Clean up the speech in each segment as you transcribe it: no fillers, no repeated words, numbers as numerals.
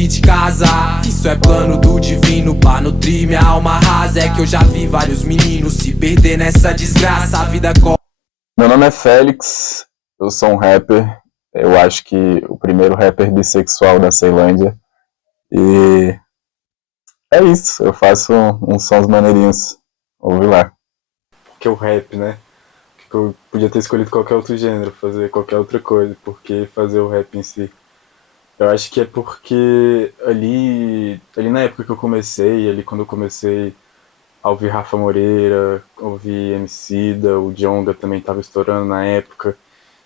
gente casar. Isso é plano do divino pra nutrir minha alma rasa. É que eu já vi vários meninos se perder nessa desgraça. A vida Meu nome é Félix, eu sou um rapper. Eu acho que o primeiro rapper bissexual da Ceilândia. E é isso, eu faço uns sons maneirinhos. Ouve lá. Porque o rap, né? Porque eu podia ter escolhido qualquer outro gênero, fazer qualquer outra coisa. Porque fazer o rap em si? Eu acho que é porque ali na época que eu comecei, ali quando eu comecei a ouvir Rafa Moreira, ouvir Emicida, o Djonga também tava estourando na época.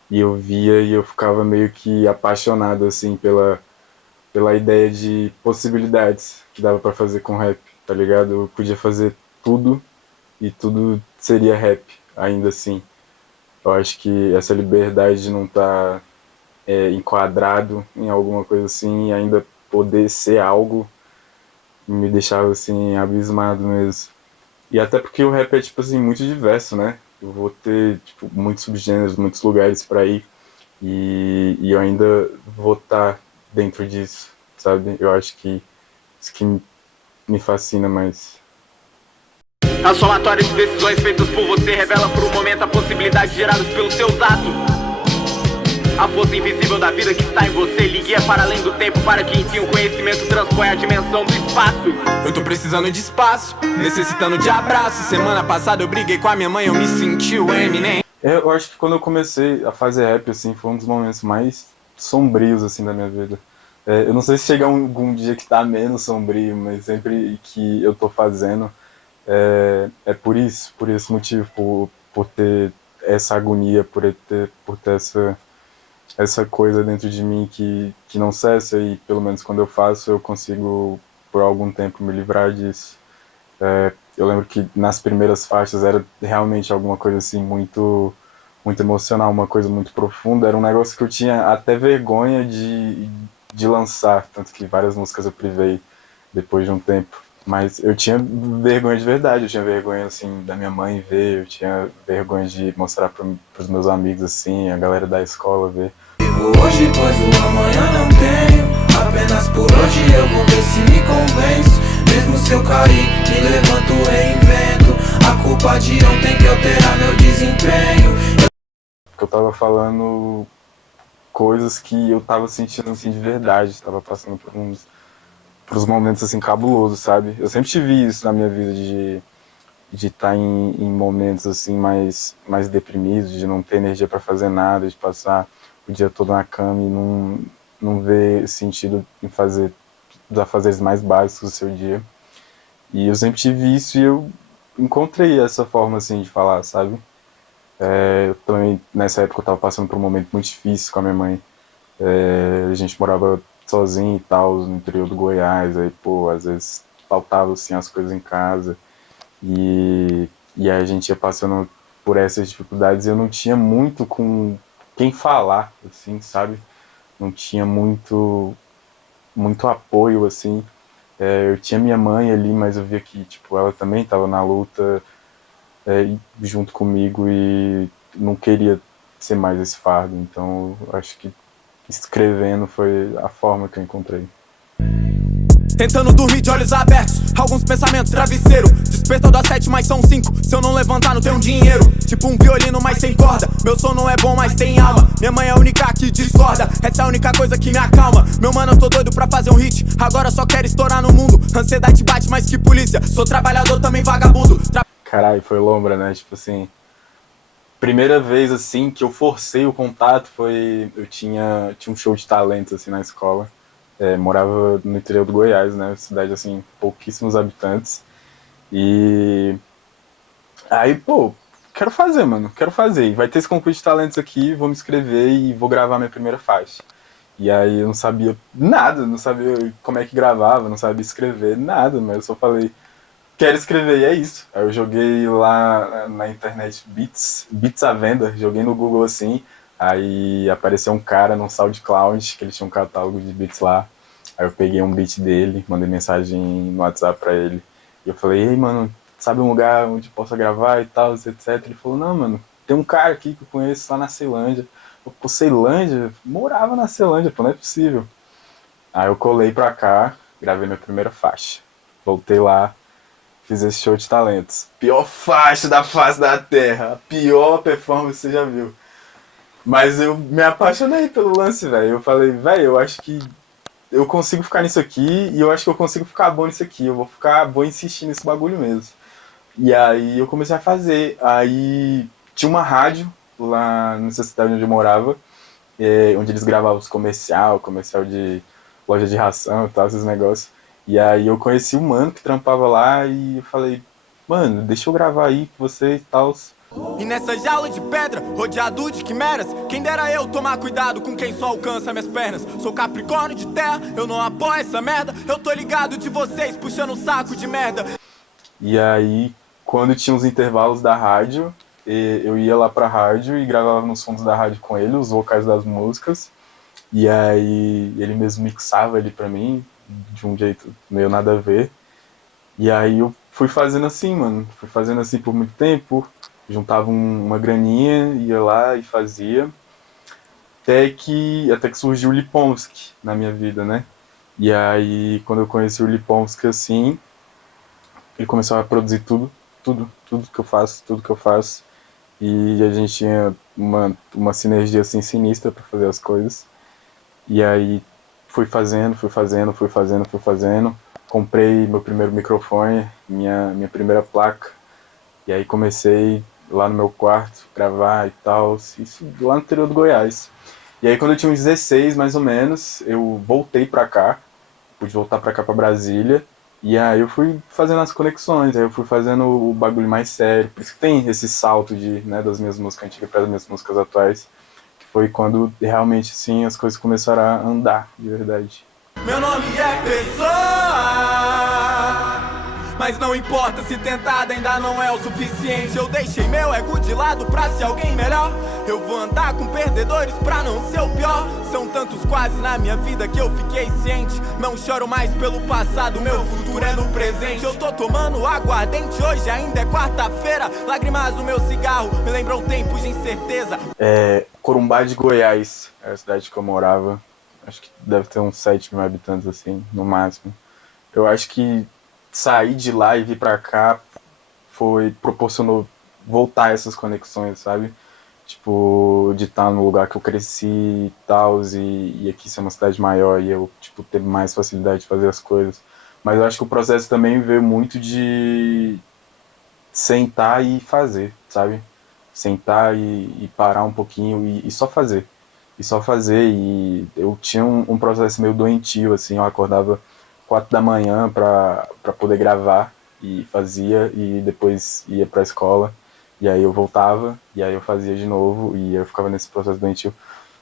E eu via e eu ficava meio que apaixonado, assim, pela ideia de possibilidades que dava pra fazer com rap, tá ligado? Eu podia fazer tudo e tudo seria rap, ainda assim. Eu acho que essa liberdade de não estar enquadrado em alguma coisa assim e ainda poder ser algo me deixava, assim, abismado mesmo. E até porque o rap é, tipo assim, muito diverso, né? Eu vou ter, tipo, muitos subgêneros, muitos lugares pra ir. E eu ainda vou estar dentro disso, sabe? Eu acho que isso que me fascina mais. A somatória de decisões feitas por você revela por um momento a possibilidade geradas pelos seus atos. A força invisível da vida que está em você lhe guia para além do tempo, para que em ti o conhecimento transpõe a dimensão do espaço. Eu tô precisando de espaço, necessitando de abraço. Semana passada eu briguei com a minha mãe, eu me senti o Eminem. Eu acho que quando eu comecei a fazer rap, assim, foi um dos momentos mais sombrios, assim, da minha vida. Eu não sei se chega algum dia que tá menos sombrio, mas sempre que eu tô fazendo, é por esse motivo, por ter essa agonia, por ter essa coisa dentro de mim que não cessa e pelo menos quando eu faço eu consigo por algum tempo me livrar disso. Eu lembro que nas primeiras faixas era realmente alguma coisa assim muito emocional, uma coisa muito profunda, era um negócio que eu tinha até vergonha de lançar, tanto que várias músicas eu privei depois de um tempo. Mas eu tinha vergonha de verdade, eu tinha vergonha, assim, da minha mãe ver, eu tinha vergonha de mostrar pros meus amigos, assim, a galera da escola ver. Vivo hoje, pois o amanhã não tenho. Apenas por hoje eu vou ver se me convenço. Mesmo se eu cair, me levanto, reinvento. A culpa de ontem que alterar meu desempenho. Porque eu tava falando coisas que eu tava sentindo, assim, de verdade, tava passando por uns momentos, assim, cabulosos, sabe? Eu sempre tive isso na minha vida de estar em momentos assim mais deprimidos, de não ter energia para fazer nada, de passar o dia todo na cama e não ver sentido em fazer dos afazeres mais básicos do seu dia. E eu sempre tive isso e eu encontrei essa forma assim de falar, sabe? Eu também nessa época eu tava passando por um momento muito difícil com a minha mãe. A gente morava sozinho e tal no interior do Goiás, aí pô, às vezes faltava assim as coisas em casa. E, e aí a gente ia passando por essas dificuldades e eu não tinha muito com quem falar, assim, sabe? Não tinha muito apoio, assim. Eu tinha minha mãe ali, mas eu via que, tipo, ela também estava na luta junto comigo e não queria ser mais esse fardo. Então, eu acho que escrevendo foi a forma que eu encontrei. Tentando dormir de olhos abertos, alguns pensamentos travesseiro. Despertando às 7, mas são 5. Se eu não levantar, não tenho dinheiro. Tipo um violino, mas sem corda. Meu som não é bom, mas tem alma. Minha mãe é a única que discorda. Essa é a única coisa que me acalma. Meu mano, eu tô doido pra fazer um hit. Agora só quero estourar no mundo. Ansiedade bate mais que polícia. Sou trabalhador, também vagabundo. Caralho, foi lombra, né? Tipo assim, primeira vez assim que eu forcei o contato foi eu tinha um show de talento assim na escola. Morava no interior do Goiás, né? Cidade assim, pouquíssimos habitantes. E aí, pô, quero fazer, mano, quero fazer. E vai ter esse concurso de talentos aqui, vou me inscrever e vou gravar minha primeira faixa. E aí eu não sabia nada, não sabia como é que gravava, não sabia escrever, nada, mas eu só falei, quero escrever e é isso. Aí eu joguei lá na internet beats à venda, joguei no Google assim, aí apareceu um cara no SoundCloud, que ele tinha um catálogo de beats lá. Aí eu peguei um beat dele, mandei mensagem no WhatsApp pra ele. E eu falei, ei, mano, sabe um lugar onde possa gravar e tal, etc. Ele falou, não, mano, tem um cara aqui que eu conheço lá na Ceilândia. Eu, pô, Ceilândia? Morava na Ceilândia, pô, não é possível. Aí eu colei pra cá, gravei minha primeira faixa. Voltei lá, fiz esse show de talentos. Pior faixa da face da terra, a pior performance que você já viu. Mas eu me apaixonei pelo lance, velho. Eu falei, velho, eu acho que eu consigo ficar nisso aqui e eu acho que eu consigo ficar bom nisso aqui. Eu vou insistir nesse bagulho mesmo. E aí eu comecei a fazer. Aí tinha uma rádio lá nessa cidade onde eu morava, onde eles gravavam os comercial de loja de ração e tal, esses negócios. E aí eu conheci um mano que trampava lá e eu falei, mano, deixa eu gravar aí com você e tal. E nessa jaula de pedra, rodeado de quimeras, quem dera eu tomar cuidado com quem só alcança minhas pernas. Sou capricórnio de terra, eu não apoio essa merda. Eu tô ligado de vocês puxando um saco de merda. E aí, quando tinha os intervalos da rádio, eu ia lá pra rádio e gravava nos fundos da rádio com ele, os vocais das músicas. E aí ele mesmo mixava ali pra mim, de um jeito meio nada a ver. E aí eu fui fazendo assim, mano. Fui fazendo assim por muito tempo. Juntava uma graninha, ia lá e fazia. Até que surgiu o Lipovski na minha vida, né? E aí, quando eu conheci o Lipovski assim, ele começou a produzir tudo que eu faço. E a gente tinha uma sinergia assim sinistra pra fazer as coisas. E aí fui fazendo. Comprei meu primeiro microfone, minha primeira placa. E aí comecei lá no meu quarto, gravar e tal, isso lá no interior do Goiás. E aí quando eu tinha uns 16, mais ou menos, eu voltei pra cá, pude voltar pra cá pra Brasília, e aí eu fui fazendo as conexões, aí eu fui fazendo o bagulho mais sério. Por isso que tem esse salto das minhas músicas antigas para as minhas músicas atuais, que foi quando realmente, assim, as coisas começaram a andar, de verdade. Meu nome é Pessoa, mas não importa se tentada ainda não é o suficiente. Eu deixei meu ego de lado pra ser alguém melhor. Eu vou andar com perdedores pra não ser o pior. São tantos quase na minha vida que eu fiquei ciente. Não choro mais pelo passado, meu futuro é no presente. Eu tô tomando aguardente, hoje ainda é quarta-feira. Lágrimas no meu cigarro me lembram tempos de incerteza. Corumbá de Goiás, é a cidade que eu morava. Acho que deve ter uns 7 mil habitantes, assim, no máximo. Eu acho que sair de lá e vir pra cá proporcionou voltar essas conexões, sabe? Tipo, de estar no lugar que eu cresci e tal, e aqui ser uma cidade maior e eu, tipo, ter mais facilidade de fazer as coisas. Mas eu acho que o processo também veio muito de sentar e fazer, sabe? Sentar e parar um pouquinho e só fazer. E só fazer. E eu tinha um processo meio doentio, assim, eu acordava 4 da manhã pra poder gravar e fazia, e depois ia pra escola. E aí eu voltava, e aí eu fazia de novo, e eu ficava nesse processo doentio.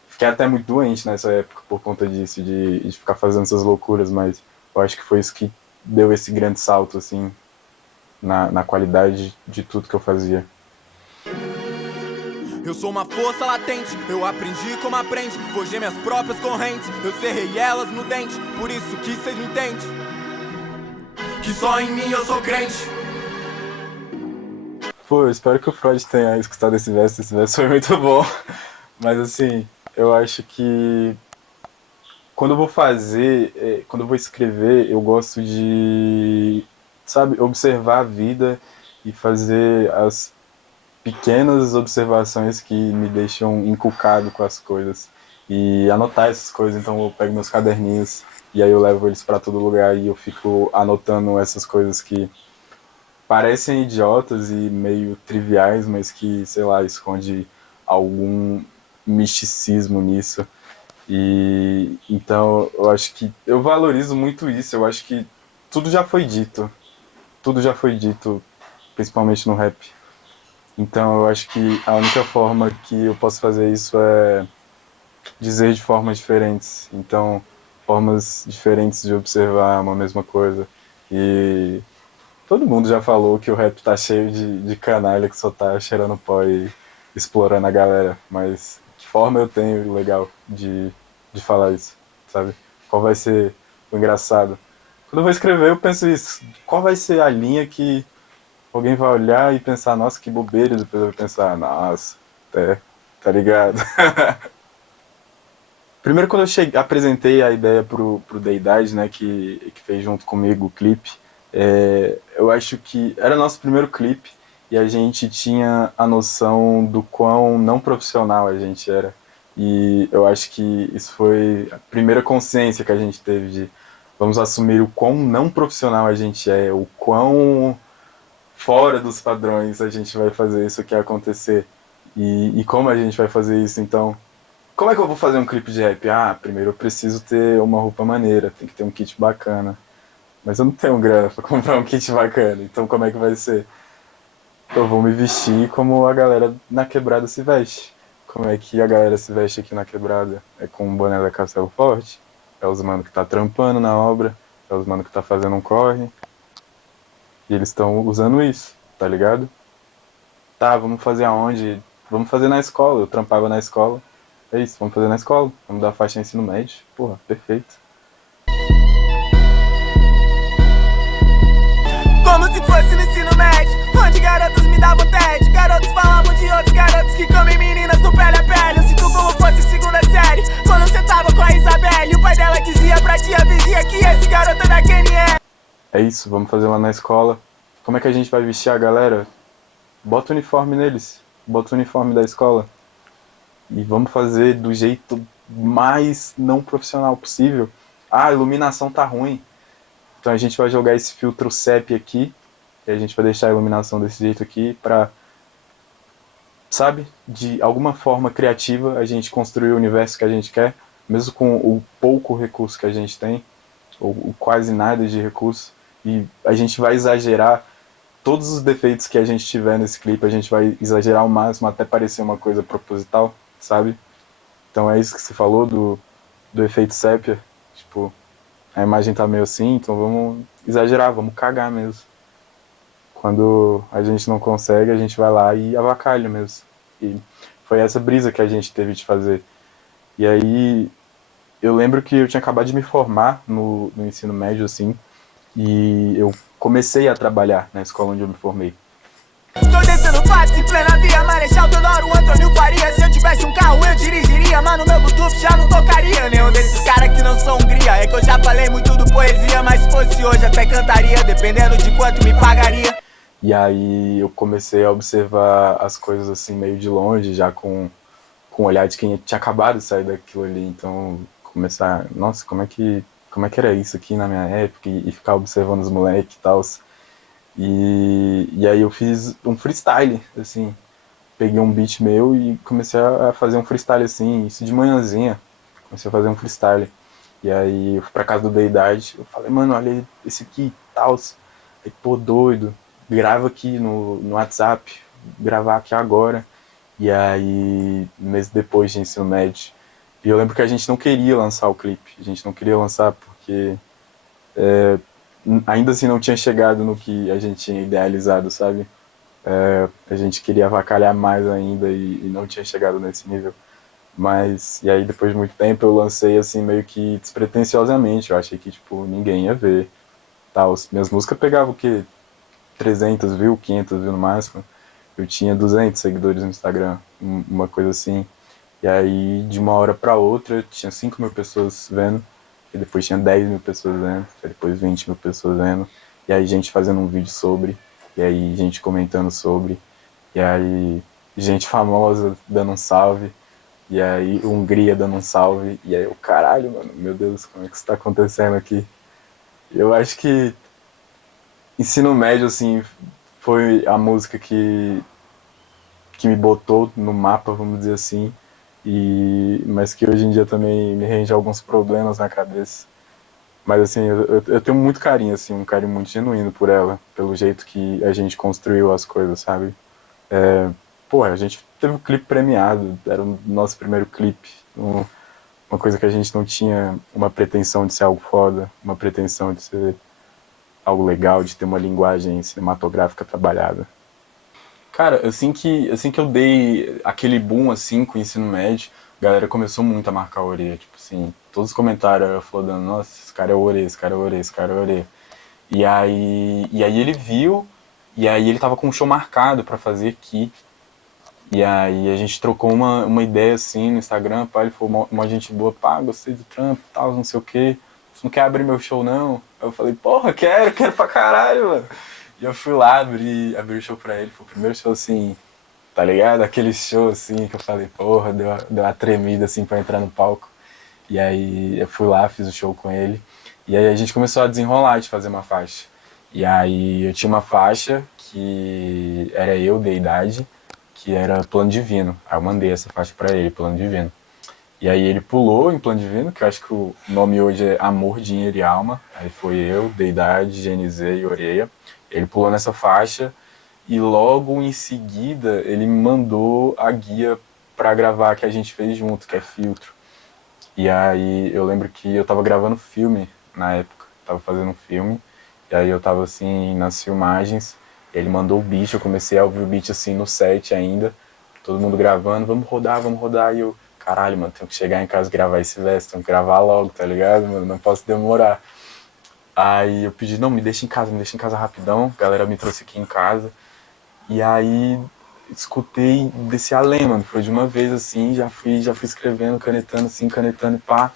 Fiquei até muito doente nessa época por conta disso, de ficar fazendo essas loucuras, mas eu acho que foi isso que deu esse grande salto, assim, na qualidade de tudo que eu fazia. Eu sou uma força latente, eu aprendi como aprende. Forjei minhas próprias correntes, eu cerrei elas no dente. Por isso que cês me entendem, que só em mim eu sou crente. Pô, eu espero que o Freud tenha escutado esse verso foi muito bom. Mas assim, eu acho que quando eu vou quando eu vou escrever, eu gosto de, sabe, observar a vida e fazer as pequenas observações que me deixam inculcado com as coisas. E anotar essas coisas, então eu pego meus caderninhos e aí eu levo eles para todo lugar e eu fico anotando essas coisas que parecem idiotas e meio triviais, mas que, sei lá, esconde algum misticismo nisso. E então eu acho que eu valorizo muito isso. Eu acho que tudo já foi dito. Tudo já foi dito, principalmente no rap. Então eu acho que a única forma que eu posso fazer isso é dizer de formas diferentes. Então, formas diferentes de observar uma mesma coisa. E todo mundo já falou que o rap tá cheio de canalha que só tá cheirando pó e explorando a galera. Mas que forma eu tenho legal de falar isso, sabe? Qual vai ser o engraçado? Quando eu vou escrever, eu penso isso. Qual vai ser a linha que alguém vai olhar e pensar, nossa, que bobeira, e depois eu vou pensar, nossa, tá ligado? Primeiro, quando eu apresentei a ideia pro Deidade, né, que fez junto comigo o clipe, eu acho que era nosso primeiro clipe e a gente tinha a noção do quão não profissional a gente era. E eu acho que isso foi a primeira consciência que a gente teve de vamos assumir o quão não profissional a gente é, o quão fora dos padrões a gente vai fazer isso aqui acontecer e como a gente vai fazer isso. Então, como é que eu vou fazer um clipe de rap? Ah, primeiro eu preciso ter uma roupa maneira, tem que ter um kit bacana. Mas eu não tenho grana pra comprar um kit bacana, então como é que vai ser? Eu vou me vestir como a galera na quebrada se veste. Como é que a galera se veste aqui na quebrada? É com um boné da Castelo Forte? É os mano que tá trampando na obra? É os mano que tá fazendo um corre? E eles estão usando isso, tá ligado? Tá, vamos fazer aonde? Vamos fazer na escola. Eu trampava na escola. É isso, vamos fazer na escola. Vamos dar faixa ensino médio. Porra, perfeito. Como se fosse no ensino médio, onde garotos me davam TED. Garotos falavam de outros garotos que comem meninas do pele a pele. Eu sinto como fosse segunda série, quando você tava com a Isabelle. O pai dela dizia pra tia vizinha que esse garoto é da QNL. É isso, vamos fazer lá na escola. Como é que a gente vai vestir a galera? Bota o uniforme neles. Bota o uniforme da escola. E vamos fazer do jeito mais não profissional possível. Ah, a iluminação tá ruim. Então a gente vai jogar esse filtro CEP aqui. E a gente vai deixar a iluminação desse jeito aqui pra, sabe, de alguma forma criativa a gente construir o universo que a gente quer, mesmo com o pouco recurso que a gente tem, ou quase nada de recurso. E a gente vai exagerar todos os defeitos que a gente tiver nesse clipe, a gente vai exagerar ao máximo até parecer uma coisa proposital, sabe? Então é isso que você falou do efeito sépia. Tipo, a imagem tá meio assim, então vamos exagerar, vamos cagar mesmo. Quando a gente não consegue, a gente vai lá e avacalha mesmo. E foi essa brisa que a gente teve de fazer. E aí, eu lembro que eu tinha acabado de me formar no ensino médio, assim, e eu comecei a trabalhar na escola onde eu me formei. Tô descendo Pátio em plena via Marechal Deodoro, Antônio Faria. Se eu tivesse um carro eu dirigiria, mano, meu Bluetooth já não tocaria. Nenhum desses caras que não são Hungria. É que eu já falei muito do poesia, mas se fosse hoje até cantaria, dependendo de quanto me pagaria. E aí eu comecei a observar as coisas assim meio de longe, já com o olhar de quem tinha acabado de sair daquilo ali. Então começar, nossa, como é que era isso aqui na minha época, e ficar observando os moleques e tal. E aí eu fiz um freestyle, assim, peguei um beat meu e comecei a fazer um freestyle assim, isso de manhãzinha, comecei a fazer um freestyle. E aí eu fui pra casa do Deidade, eu falei, mano, olha esse aqui e tal. Aí, pô, doido, grava aqui no WhatsApp, gravar aqui agora. E aí, meses depois de ensino médio, e eu lembro que a gente não queria lançar o clipe, a gente não queria lançar porque ainda assim não tinha chegado no que a gente tinha idealizado, sabe? A gente queria avacalhar mais ainda e não tinha chegado nesse nível. Mas, e aí depois de muito tempo eu lancei assim meio que despretensiosamente, eu achei que tipo ninguém ia ver. Tal. Minhas músicas pegavam o quê? 300 views, 500 views no máximo. Eu tinha 200 seguidores no Instagram, uma coisa assim. E aí, de uma hora pra outra, tinha 5 mil pessoas vendo. E depois tinha 10 mil pessoas vendo. E depois 20 mil pessoas vendo. E aí, gente fazendo um vídeo sobre. E aí, gente comentando sobre. E aí, gente famosa dando um salve. E aí, Hungria dando um salve. E aí, eu, caralho, mano, meu Deus, como é que isso tá acontecendo aqui? Eu acho que ensino médio, assim, foi a música que me botou no mapa, vamos dizer assim, mas que hoje em dia também me rende alguns problemas na cabeça. Mas assim, eu tenho muito carinho, assim, um carinho muito genuíno por ela, pelo jeito que a gente construiu as coisas, sabe? Pô, a gente teve um clipe premiado, era o nosso primeiro clipe, uma coisa que a gente não tinha uma pretensão de ser algo foda, uma pretensão de ser algo legal, de ter uma linguagem cinematográfica trabalhada. Cara, assim que eu dei aquele boom, assim, com o ensino médio, a galera começou muito a marcar a orelha, tipo assim, todos os comentários eu falando, nossa, esse cara é o orelha, esse cara é o orelha, esse cara é o orelha. E aí ele viu, e aí ele tava com um show marcado pra fazer aqui, E aí a gente trocou uma ideia assim no Instagram, pá, ele falou, uma gente boa, pá, gostei do trampo e tal, não sei o quê. Você não quer abrir meu show não? Aí eu falei, porra, quero pra caralho, mano. E eu fui lá, abri o show pra ele, foi o primeiro show assim, tá ligado? Aquele show assim que eu falei, porra, deu uma tremida assim pra entrar no palco. E aí eu fui lá, fiz o show com ele. E aí a gente começou a desenrolar de fazer uma faixa. E aí eu tinha uma faixa que era eu, Deidade, que era Plano Divino. Aí eu mandei essa faixa pra ele, Plano Divino. E aí ele pulou em Plano Divino, que eu acho que o nome hoje é Amor, Dinheiro e Alma. Aí foi eu, Deidade, GNZ e Oreia. Ele pulou nessa faixa e logo em seguida ele me mandou a guia pra gravar que a gente fez junto, que é Filtro. E aí eu lembro que eu tava gravando filme na época, tava fazendo um filme. E aí eu tava assim nas filmagens. Ele mandou o beat, eu comecei a ouvir o beat assim no set ainda, todo mundo gravando, vamos rodar, e eu, caralho, mano, tenho que chegar em casa e gravar esse verso, tenho que gravar logo, tá ligado, mano, não posso demorar. Aí eu pedi, não, me deixa em casa rapidão, a galera me trouxe aqui em casa, e aí escutei, desci além, mano, foi de uma vez assim, já fui escrevendo, canetando e pá.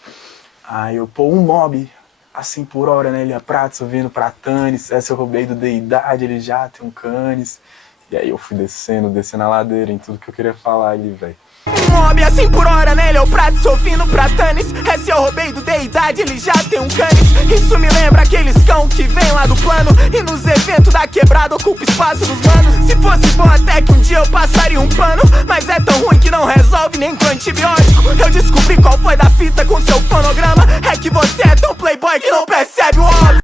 Aí eu, pô, um mob, assim por hora, né, ele é Pratos, eu vindo pra Tanis, essa eu roubei do Deidade, ele já tem um Canis. E aí eu fui descendo a ladeira em tudo que eu queria falar ali, velho. Um mob assim por hora, né, ele é o Pratos, eu vindo pra Tanis, essa eu roubei do Deidade, ele já tem um Canis. Isso me lembra aqueles cão que vem lá do plano e nos eventos da quebrada ocupa espaço dos manos. Se fosse bom até que um dia eu passaria um pano, mas é tão ruim que não resolve nem com antibiótico. Eu descobri qual foi da fita com seu fonograma, é que você é tão playboy que não percebe o óbvio.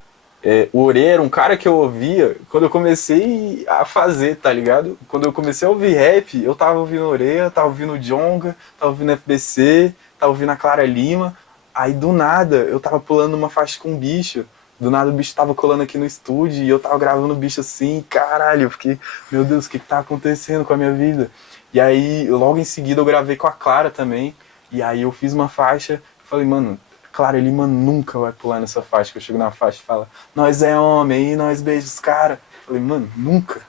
O Oreia era um cara que eu ouvia quando eu comecei a fazer, tá ligado? Quando eu comecei a ouvir rap, eu tava ouvindo Oreia, tava ouvindo Djonga, tava ouvindo FBC, tava ouvindo a Clara Lima. Aí do nada eu tava pulando uma faixa com um bicho, do nada o bicho tava colando aqui no estúdio e eu tava gravando o bicho assim, caralho, eu fiquei, meu Deus, o que tá acontecendo com a minha vida? E aí logo em seguida eu gravei com a Clara também, e aí eu fiz uma faixa, falei, mano, Clara Lima nunca vai pular nessa faixa, que eu chego na faixa e falo, nós é homem e nós beija os cara. Falei, mano, nunca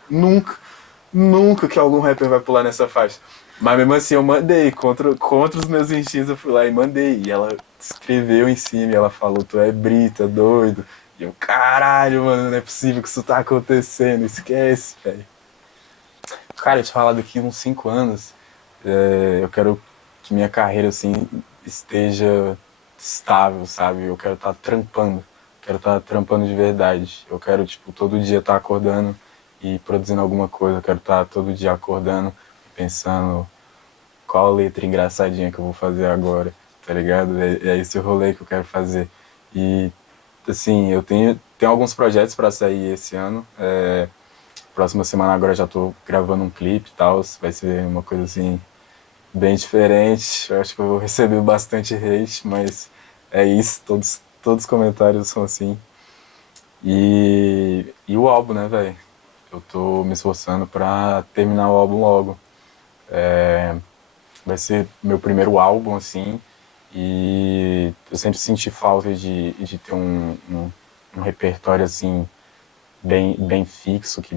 que algum rapper vai pular nessa faixa. Mas mesmo assim eu mandei, contra os meus instintos eu fui lá e mandei. E ela escreveu em cima e ela falou, tu é brita, doido. E eu, caralho, mano, não é possível que isso tá acontecendo, esquece, velho. Cara, eu te falar daqui uns 5 anos, eu quero que minha carreira, assim, esteja estável, sabe? Eu quero estar trampando de verdade. Eu quero, tipo, todo dia estar acordando e produzindo alguma coisa. Eu quero estar todo dia acordando e pensando qual letra engraçadinha que eu vou fazer agora, tá ligado? É esse o rolê que eu quero fazer. E, assim, eu tenho alguns projetos para sair esse ano. Próxima semana agora já tô gravando um clipe e tal. Vai ser uma coisa, assim, bem diferente. Eu acho que eu vou receber bastante hate, mas é isso, todos os comentários são assim. E o álbum, né, velho? Eu tô me esforçando pra terminar o álbum logo. Vai ser meu primeiro álbum, assim, e eu sempre senti falta de ter um repertório, assim, bem fixo, que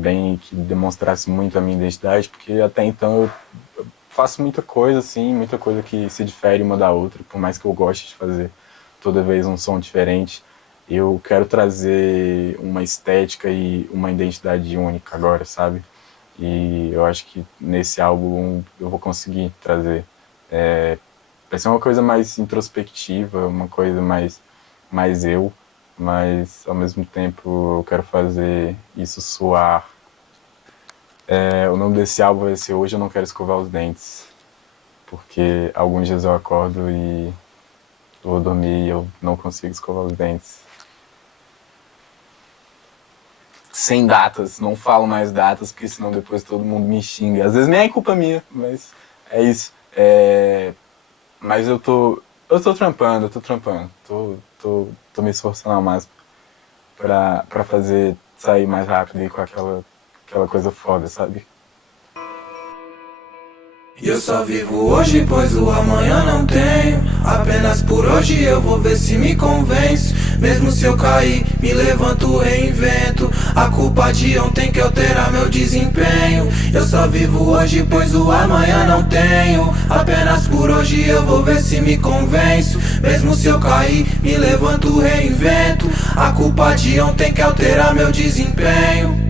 demonstrasse muito a minha identidade, porque até então eu faço muita coisa, assim, muita coisa que se difere uma da outra, por mais que eu goste de fazer toda vez um som diferente. Eu quero trazer uma estética e uma identidade única agora, sabe? E eu acho que nesse álbum eu vou conseguir trazer. Vai ser uma coisa mais introspectiva, uma coisa mais eu, mas ao mesmo tempo eu quero fazer isso soar. O nome desse álbum vai ser Hoje Eu Não Quero Escovar os Dentes, porque alguns dias eu acordo e vou dormir e eu não consigo escovar os dentes. Sem datas, não falo mais datas, porque senão depois todo mundo me xinga. Às vezes nem é culpa minha, mas é isso. Mas eu tô trampando, tô me esforçando ao máximo pra fazer sair mais rápido e com aquela coisa foda, sabe? E eu só vivo hoje, pois o amanhã não tenho. Apenas por hoje eu vou ver se me convence. Mesmo se eu cair, me levanto, reinvento. A culpa de ontem que altera meu desempenho. Eu só vivo hoje, pois o amanhã não tenho. Apenas por hoje eu vou ver se me convenço. Mesmo se eu cair, me levanto, reinvento. A culpa de ontem quer alterar meu desempenho.